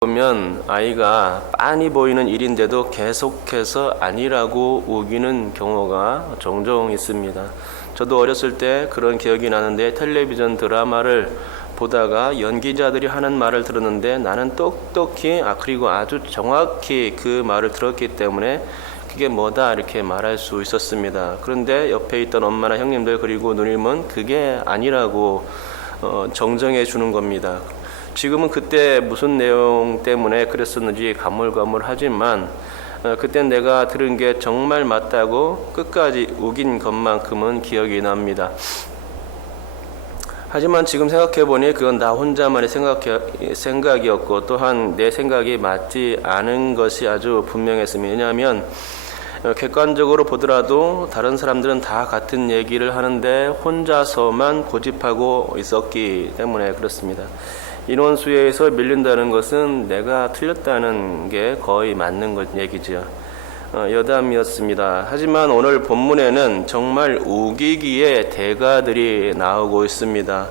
보면 아이가 빤히 보이는 일인데도 계속해서 아니라고 우기는 경우가 종종 있습니다. 저도 어렸을 때 그런 기억이 나는데 텔레비전 드라마를 보다가 연기자들이 하는 말을 들었는데 나는 똑똑히 그리고 아주 정확히 그 말을 들었기 때문에 그게 뭐다 이렇게 말할 수 있었습니다. 그런데 옆에 있던 엄마나 형님들 그리고 누님은 그게 아니라고 정정해 주는 겁니다. 지금은 그때 무슨 내용 때문에 그랬었는지 가물가물하지만 그땐 내가 들은 게 정말 맞다고 끝까지 우긴 것만큼은 기억이 납니다. 하지만 지금 생각해보니 그건 나 혼자만의 생각이었고 또한 내 생각이 맞지 않은 것이 아주 분명했습니다. 왜냐하면 객관적으로 보더라도 다른 사람들은 다 같은 얘기를 하는데 혼자서만 고집하고 있었기 때문에 그렇습니다. 인원수에서 밀린다는 것은 내가 틀렸다는 게 거의 맞는 얘기죠. 여담이었습니다. 하지만 오늘 본문에는 정말 우기기의 대가들이 나오고 있습니다.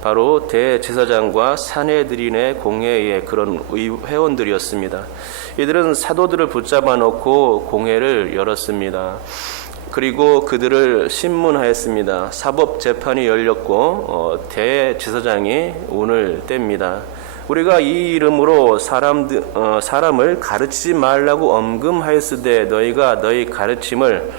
바로 대제사장과 산헤드린의 공회의 그런 회원들이었습니다. 이들은 사도들을 붙잡아 놓고 공회를 열었습니다. 그리고 그들을 신문하였습니다. 사법재판이 열렸고 대제사장이 운을 뗍니다. 우리가 이 이름으로 사람을 가르치지 말라고 엄금하였으되 너희가 너희 가르침을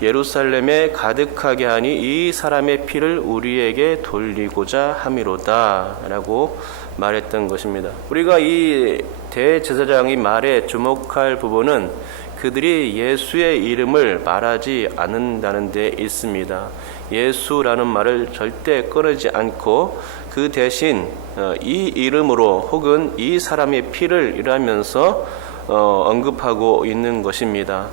예루살렘에 가득하게 하니 이 사람의 피를 우리에게 돌리고자 함이로다 라고 말했던 것입니다. 우리가 이 대제사장의 말에 주목할 부분은 그들이 예수의 이름을 말하지 않는다는 데 있습니다. 예수라는 말을 절대 꺼내지 않고 그 대신 이 이름으로 혹은 이 사람의 피를 이라면서 언급하고 있는 것입니다.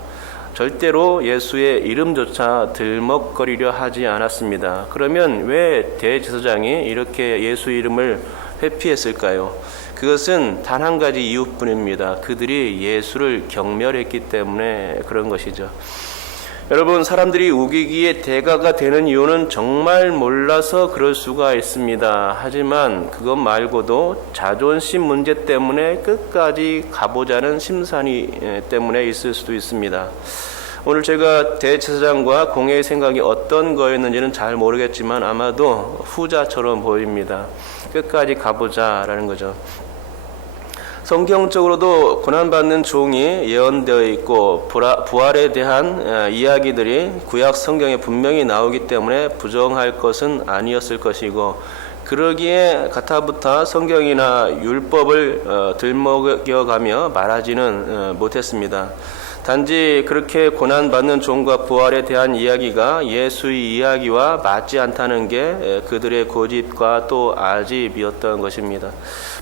절대로 예수의 이름조차 들먹거리려 하지 않았습니다. 그러면 왜 대제사장이 이렇게 예수 이름을 회피했을까요? 그것은 단 한 가지 이유뿐입니다. 그들이 예수를 경멸했기 때문에 그런 것이죠. 여러분, 사람들이 우기기에 대가가 되는 이유는 정말 몰라서 그럴 수가 있습니다. 하지만 그것 말고도 자존심 문제 때문에 끝까지 가보자는 심산이 때문에 있을 수도 있습니다. 오늘 제가 대제사장과 공회의 생각이 어떤 거였는지는 잘 모르겠지만 아마도 후자처럼 보입니다. 끝까지 가보자라는 거죠. 성경적으로도 고난받는 종이 예언되어 있고 부활에 대한 이야기들이 구약 성경에 분명히 나오기 때문에 부정할 것은 아니었을 것이고 그러기에 가타부타 성경이나 율법을 들먹여가며 말하지는 못했습니다. 단지 그렇게 고난받는 종과 부활에 대한 이야기가 예수의 이야기와 맞지 않다는 게 그들의 고집과 또 아집이었던 것입니다.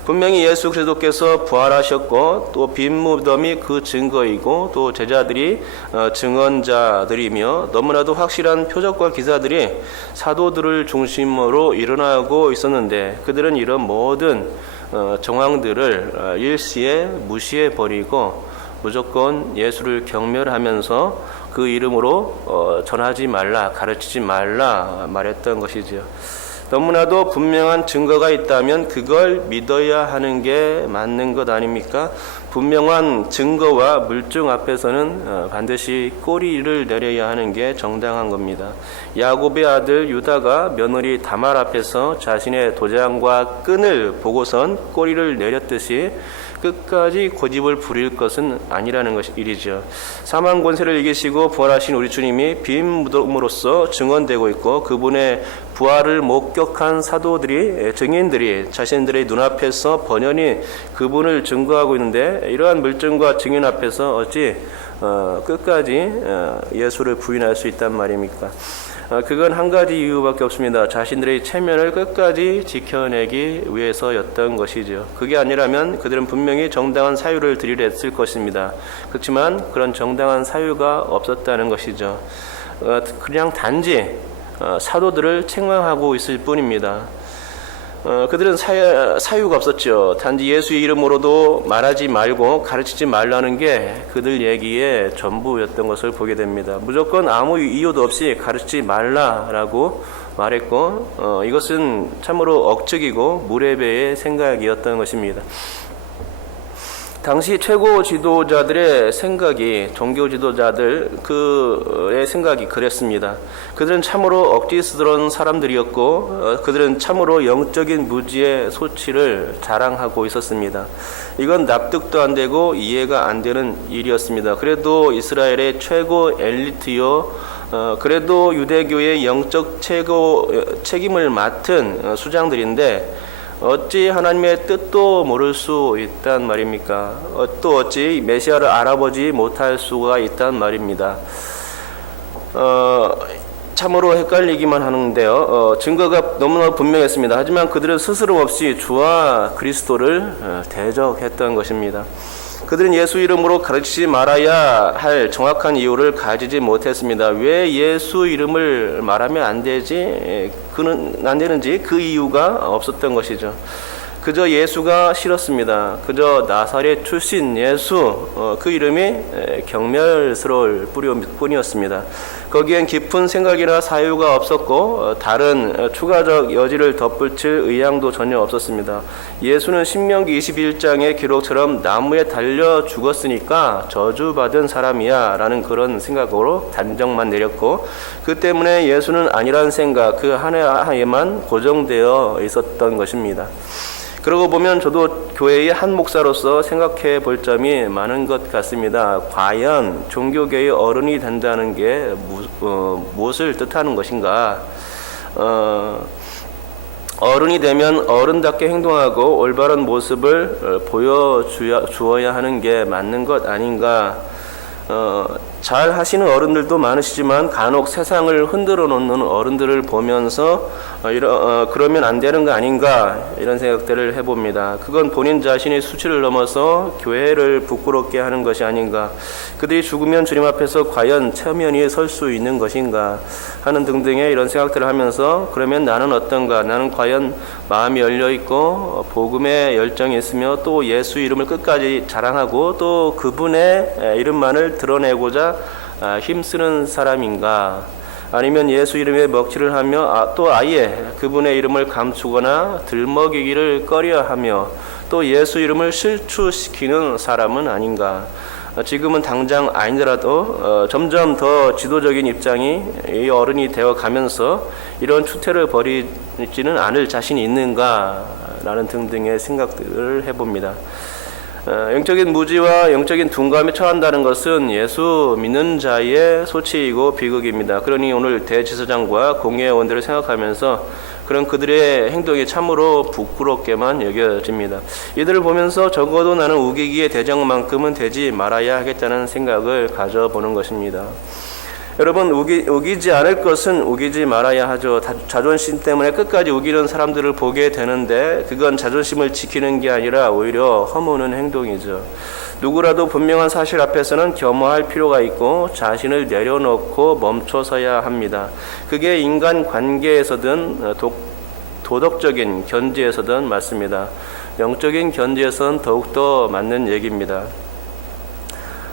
분명히 예수 그리스도께서 부활하셨고 또 빈 무덤이 그 증거이고 또 제자들이 증언자들이며 너무나도 확실한 표적과 기사들이 사도들을 중심으로 일어나고 있었는데 그들은 이런 모든 정황들을 일시에 무시해버리고 무조건 예수를 경멸하면서 그 이름으로 전하지 말라, 가르치지 말라 말했던 것이죠. 너무나도 분명한 증거가 있다면 그걸 믿어야 하는 게 맞는 것 아닙니까? 분명한 증거와 물증 앞에서는 반드시 꼬리를 내려야 하는 게 정당한 겁니다. 야곱의 아들 유다가 며느리 다말 앞에서 자신의 도장과 끈을 보고선 꼬리를 내렸듯이 끝까지 고집을 부릴 것은 아니라는 것이 일이죠. 사망 권세를 이기시고 부활하신 우리 주님이 빈 무덤으로서 증언되고 있고 그분의 부활을 목격한 사도들이 증인들이 자신들의 눈앞에서 번연히 그분을 증거하고 있는데 이러한 물증과 증인 앞에서 어찌 끝까지 예수를 부인할 수 있단 말입니까? 그건 한 가지 이유밖에 없습니다. 자신들의 체면을 끝까지 지켜내기 위해서였던 것이죠. 그게 아니라면 그들은 분명히 정당한 사유를 들이댔을 것입니다. 그렇지만 그런 정당한 사유가 없었다는 것이죠. 그냥 단지 사도들을 책망하고 있을 뿐입니다. 그들은 사유가 없었죠. 단지 예수의 이름으로도 말하지 말고 가르치지 말라는 게 그들 얘기의 전부였던 것을 보게 됩니다. 무조건 아무 이유도 없이 가르치지 말라라고 말했고 이것은 참으로 억측이고 무례배의 생각이었던 것입니다. 당시 최고 지도자들의 생각이, 종교 지도자들 그의 생각이 그랬습니다. 그들은 참으로 억지스러운 사람들이었고 그들은 참으로 영적인 무지의 소치를 자랑하고 있었습니다. 이건 납득도 안 되고 이해가 안 되는 일이었습니다. 그래도 이스라엘의 최고 엘리트요, 그래도 유대교의 영적 책임을 맡은 수장들인데 어찌 하나님의 뜻도 모를 수 있단 말입니까? 또 어찌 메시아를 알아보지 못할 수가 있단 말입니다. 참으로 헷갈리기만 하는데요. 증거가 너무나 분명했습니다. 하지만 그들은 스스럼 없이 주와 그리스도를 대적했던 것입니다. 그들은 예수 이름으로 가르치지 말아야 할 정확한 이유를 가지지 못했습니다. 왜 예수 이름을 말하면 안 되지? 안 되는지 그 이유가 없었던 것이죠. 그저 예수가 싫었습니다. 그저 나사렛 출신 예수, 그 이름이 경멸스러울 뿐이었습니다. 거기엔 깊은 생각이나 사유가 없었고 다른 추가적 여지를 덧붙일 의향도 전혀 없었습니다. 예수는 신명기 21장의 기록처럼 나무에 달려 죽었으니까 저주받은 사람이야 라는 그런 생각으로 단정만 내렸고, 그 때문에 예수는 아니라는 생각 그 하나에만 고정되어 있었던 것입니다. 그러고 보면 저도 교회의 한 목사로서 생각해 볼 점이 많은 것 같습니다. 과연 종교계의 어른이 된다는 게 무엇을 뜻하는 것인가? 어른이 되면 어른답게 행동하고 올바른 모습을 보여주어야 하는 게 맞는 것 아닌가? 잘 하시는 어른들도 많으시지만 간혹 세상을 흔들어 놓는 어른들을 보면서 그러면 안 되는 거 아닌가 이런 생각들을 해봅니다. 그건 본인 자신의 수치를 넘어서 교회를 부끄럽게 하는 것이 아닌가, 그들이 죽으면 주님 앞에서 과연 체면이 설 수 있는 것인가 하는 등등의 이런 생각들을 하면서, 그러면 나는 어떤가, 나는 과연 마음이 열려있고 복음에 열정이 있으며 또 예수 이름을 끝까지 자랑하고 또 그분의 이름만을 드러내고자 힘쓰는 사람인가, 아니면 예수 이름에 먹칠을 하며 또 아예 그분의 이름을 감추거나 들먹이기를 꺼려하며 또 예수 이름을 실추시키는 사람은 아닌가. 지금은 당장 아니더라도 점점 더 지도적인 입장이 이 어른이 되어 가면서 이런 추태를 벌이지는 않을 자신이 있는가 라는 등등의 생각들을 해봅니다. 영적인 무지와 영적인 둔감에 처한다는 것은 예수 믿는 자의 소치이고 비극입니다. 그러니 오늘 대제사장과 공예의 원들을 생각하면서 그런 그들의 행동이 참으로 부끄럽게만 여겨집니다. 이들을 보면서 적어도 나는 우기기의 대장만큼은 되지 말아야 하겠다는 생각을 가져보는 것입니다. 여러분, 우기지 않을 것은 우기지 말아야 하죠. 자존심 때문에 끝까지 우기는 사람들을 보게 되는데 그건 자존심을 지키는 게 아니라 오히려 허무는 행동이죠. 누구라도 분명한 사실 앞에서는 겸허할 필요가 있고 자신을 내려놓고 멈춰서야 합니다. 그게 인간 관계에서든 도덕적인 견지에서든 맞습니다. 영적인 견지에서는 더욱더 맞는 얘기입니다.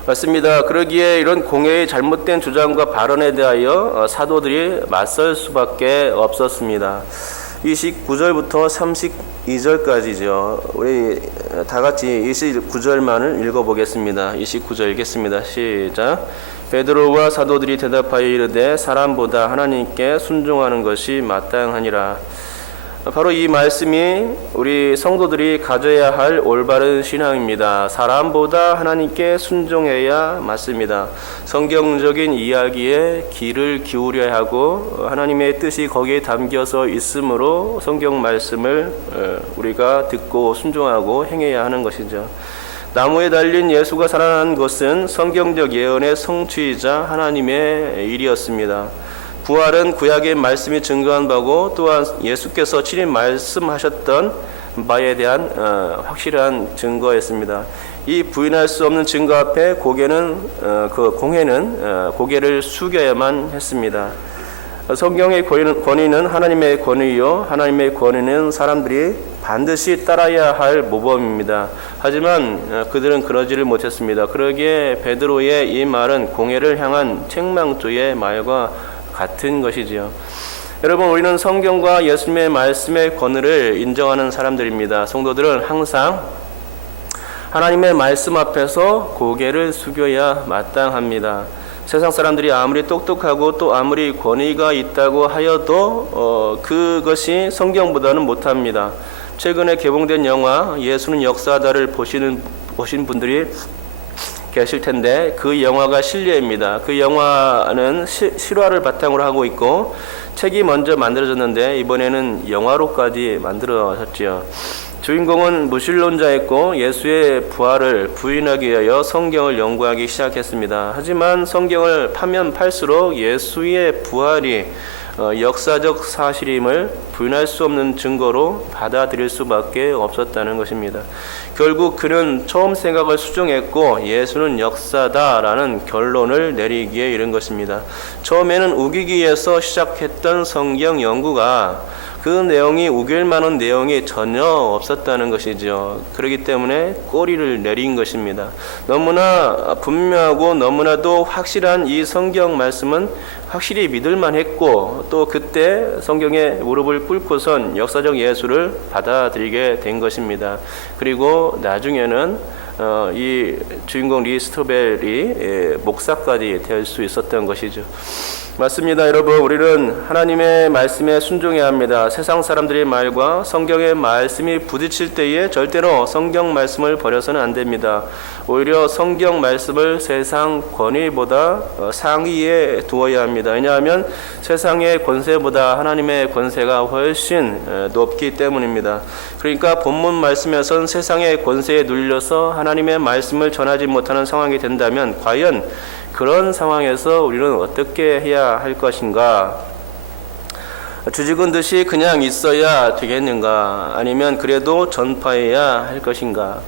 맞습니다. 그러기에 이런 공회의 잘못된 주장과 발언에 대하여 사도들이 맞설 수밖에 없었습니다. 29절부터 32절까지죠. 우리 다 같이 29절만을 읽어보겠습니다. 29절 읽겠습니다. 시작. 베드로와 사도들이 대답하여 이르되 사람보다 하나님께 순종하는 것이 마땅하니라. 바로 이 말씀이 우리 성도들이 가져야 할 올바른 신앙입니다. 사람보다 하나님께 순종해야 맞습니다. 성경적인 이야기에 귀를 기울여야 하고 하나님의 뜻이 거기에 담겨서 있으므로 성경 말씀을 우리가 듣고 순종하고 행해야 하는 것이죠. 나무에 달린 예수가 살아난 것은 성경적 예언의 성취이자 하나님의 일이었습니다. 부활은 구약의 말씀이 증거한 바고 또한 예수께서 친히 말씀하셨던 바에 대한 확실한 증거였습니다. 이 부인할 수 없는 증거 앞에 공회는 고개를 숙여야만 했습니다. 성경의 권위는 하나님의 권위요, 하나님의 권위는 사람들이 반드시 따라야 할 모범입니다. 하지만 그들은 그러지를 못했습니다. 그러기에 베드로의 이 말은 공회를 향한 책망조의 말과 같은 것이지요. 여러분, 우리는 성경과 예수님의 말씀의 권위를 인정하는 사람들입니다. 성도들은 항상 하나님의 말씀 앞에서 고개를 숙여야 마땅합니다. 세상 사람들이 아무리 똑똑하고 또 아무리 권위가 있다고 하여도 그것이 성경보다는 못합니다. 최근에 개봉된 영화 예수는 역사다를 보신 분들이 계실 텐데 그 영화가 실례입니다. 그 영화는 실화를 바탕으로 하고 있고 책이 먼저 만들어졌는데 이번에는 영화로까지 만들어졌지요. 주인공은 무신론자였고 예수의 부활을 부인하기 위하여 성경을 연구하기 시작했습니다. 하지만 성경을 파면 팔수록 예수의 부활이 역사적 사실임을 부인할 수 없는 증거로 받아들일 수밖에 없었다는 것입니다. 결국 그는 처음 생각을 수정했고 예수는 역사다라는 결론을 내리기에 이른 것입니다. 처음에는 우기기 위해서 시작했던 성경 연구가 그 내용이 우길 만한 내용이 전혀 없었다는 것이죠. 그렇기 때문에 꼬리를 내린 것입니다. 너무나 분명하고 너무나도 확실한 이 성경 말씀은 확실히 믿을만 했고 또 그때 성경에 무릎을 꿇고선 역사적 예수를 받아들이게 된 것입니다. 그리고 나중에는 이 주인공 리 스토벨이 목사까지 될 수 있었던 것이죠. 맞습니다. 여러분, 우리는 하나님의 말씀에 순종해야 합니다. 세상 사람들의 말과 성경의 말씀이 부딪힐 때에 절대로 성경 말씀을 버려서는 안 됩니다. 오히려 성경 말씀을 세상 권위보다 상위에 두어야 합니다. 왜냐하면 세상의 권세보다 하나님의 권세가 훨씬 높기 때문입니다. 그러니까 본문 말씀에선 세상의 권세에 눌려서 하나님의 말씀을 전하지 못하는 상황이 된다면 과연 그런 상황에서 우리는 어떻게 해야 할 것인가? 주직은 듯이 그냥 있어야 되겠는가? 아니면 그래도 전파해야 할 것인가?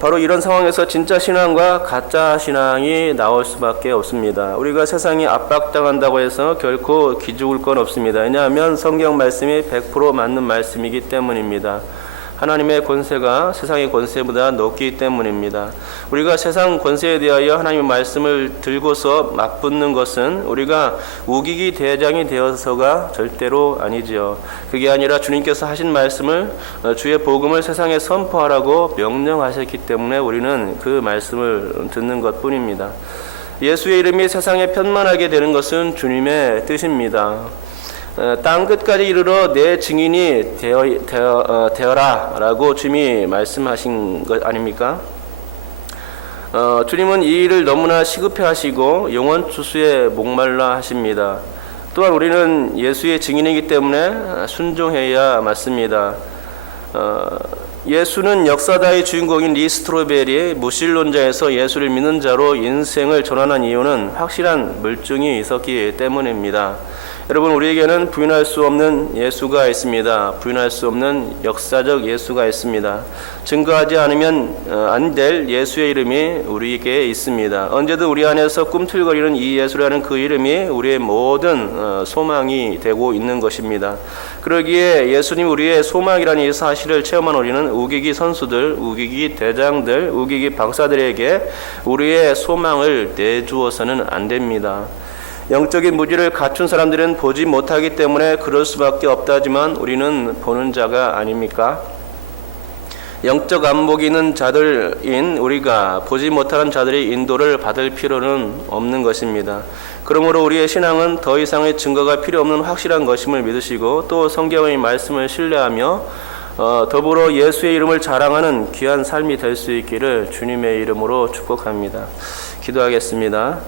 바로 이런 상황에서 진짜 신앙과 가짜 신앙이 나올 수밖에 없습니다. 우리가 세상이 압박당한다고 해서 결코 기죽을 건 없습니다. 왜냐하면 성경 말씀이 100% 맞는 말씀이기 때문입니다. 하나님의 권세가 세상의 권세보다 높기 때문입니다. 우리가 세상 권세에 대하여 하나님의 말씀을 들고서 맞붙는 것은 우리가 우기기 대장이 되어서가 절대로 아니지요. 그게 아니라 주님께서 하신 말씀을 주의 복음을 세상에 선포하라고 명령하셨기 때문에 우리는 그 말씀을 듣는 것뿐입니다. 예수의 이름이 세상에 편만하게 되는 것은 주님의 뜻입니다. 땅 끝까지 이르러 내 증인이 되어라 라고 주님이 말씀하신 것 아닙니까? 주님은 이 일을 너무나 시급해 하시고 영원 추수에 목말라 하십니다. 또한 우리는 예수의 증인이기 때문에 순종해야 맞습니다. 예수는 역사다의 주인공인 리 스토벨이 무신론자에서 예수를 믿는 자로 인생을 전환한 이유는 확실한 물증이 있었기 때문입니다. 여러분, 우리에게는 부인할 수 없는 예수가 있습니다. 부인할 수 없는 역사적 예수가 있습니다. 증거하지 않으면 안 될 예수의 이름이 우리에게 있습니다. 언제든 우리 안에서 꿈틀거리는 이 예수라는 그 이름이 우리의 모든 소망이 되고 있는 것입니다. 그러기에 예수님 우리의 소망이라는 이 사실을 체험한 우리는 우기기 선수들, 우기기 대장들, 우기기 박사들에게 우리의 소망을 내주어서는 안 됩니다. 영적인 무지를 갖춘 사람들은 보지 못하기 때문에 그럴 수밖에 없다지만 우리는 보는 자가 아닙니까? 영적 안목이 있는 자들인 우리가 보지 못하는 자들의 인도를 받을 필요는 없는 것입니다. 그러므로 우리의 신앙은 더 이상의 증거가 필요 없는 확실한 것임을 믿으시고 또 성경의 말씀을 신뢰하며 더불어 예수의 이름을 자랑하는 귀한 삶이 될 수 있기를 주님의 이름으로 축복합니다. 기도하겠습니다.